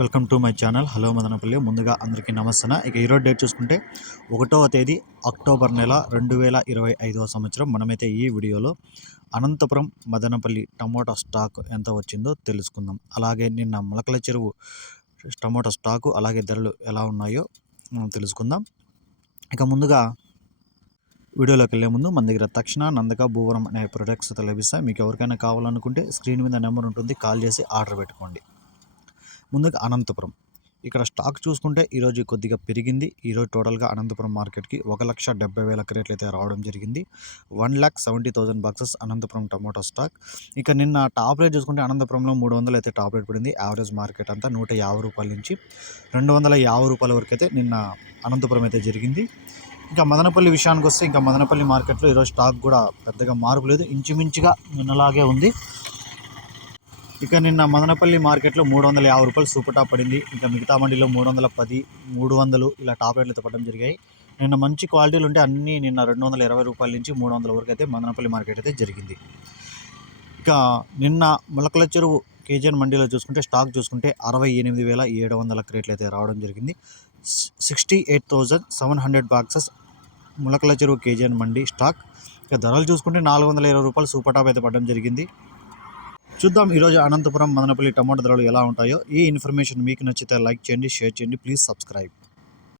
Welcome to my channel. Hello Madanapalle. ముందుగా అందరికీ నమస్తే ఇక ఈరోజు డేట్ చూసుకుంటే ఒకటవ తేదీ అక్టోబర్ నెల రెండు వేల ఇరవై ఐదవ సంవత్సరం. మనమైతే ఈ వీడియోలో అనంతపురం మదనపల్లి టమోటా స్టాక్ ఎంత వచ్చిందో తెలుసుకుందాం. అలాగే నిన్న మొలకల చెరువు టమోటా స్టాకు అలాగే ధరలు ఎలా ఉన్నాయో మనం తెలుసుకుందాం. ఇక ముందుగా వీడియోలోకి వెళ్ళే ముందు మన దగ్గర తక్షణ నందక భూవరం అనే ప్రొడక్ట్స్ అయితే లభిస్తాయి. మీకు ఎవరికైనా కావాలనుకుంటే స్క్రీన్ మీద నెంబర్ ఉంటుంది. కాల్ చేసి ఆర్డర్ పెట్టుకోండి. ముందుగా అనంతపురం. ఇక్కడ స్టాక్ చూసుకుంటే ఈరోజు కొద్దిగా పెరిగింది. ఈరోజు టోటల్గా అనంతపురం మార్కెట్కి ఒక లక్ష డెబ్బై వేల క్రేట్లు అయితే రావడం జరిగింది. One lakh seventy thousand boxes Anantapur tomato stock. ఇక నిన్న టాప్ రేట్ చూసుకుంటే అనంతపురంలో మూడు వందలు అయితే టాప్ రేట్ పడింది. యావరేజ్ మార్కెట్ అంతా నూట యాభై రూపాయల నుంచి రెండు వందల యాభై రూపాయల వరకు అయితే నిన్న అనంతపురం అయితే జరిగింది. ఇంకా మదనపల్లి విషయానికి వస్తే ఇంకా మదనపల్లి మార్కెట్లో ఈరోజు స్టాక్ కూడా పెద్దగా మార్పు లేదు. ఇంచుమించుగా నిన్నలాగే ఉంది. ఇక నిన్న మదనపల్లి మార్కెట్లో మూడు వందల యాభై రూపాయలు సూపర్ టాప్ పడింది. ఇంకా మిగతా మండీలో మూడు వందల పది మూడు వందలు ఇలా టాప్ రేట్లు అయితే పడడం జరిగాయి. నిన్న మంచి క్వాలిటీలు ఉంటే అన్నీ నిన్న రెండు వందల ఇరవై రూపాయల నుంచి మూడు వందల వరకు అయితే మదనపల్లి మార్కెట్ అయితే జరిగింది. ఇక నిన్న మొలకల చెరువు కేజీఎన్ మండీలో చూసుకుంటే స్టాక్ చూసుకుంటే అరవై ఎనిమిది వేల ఏడు వందల క్రేట్లు అయితే రావడం జరిగింది. Sixty eight thousand seven hundred boxes Mulakalacheruvu KGN మండి స్టాక్. ఇక ధరలు చూసుకుంటే నాలుగు వందల ఇరవై రూపాయలు సూపర్ టాప్ అయితే పడడం జరిగింది. చూద్దాం. ఈరోజు అనంతపురం మదనపల్లి టమాటా ధరలు ఎలా ఉంటాయో. ఈ ఇన్ఫర్మేషన్ మీకు నచ్చితే లైక్ చేయండి షేర్ చేయండి. Please subscribe.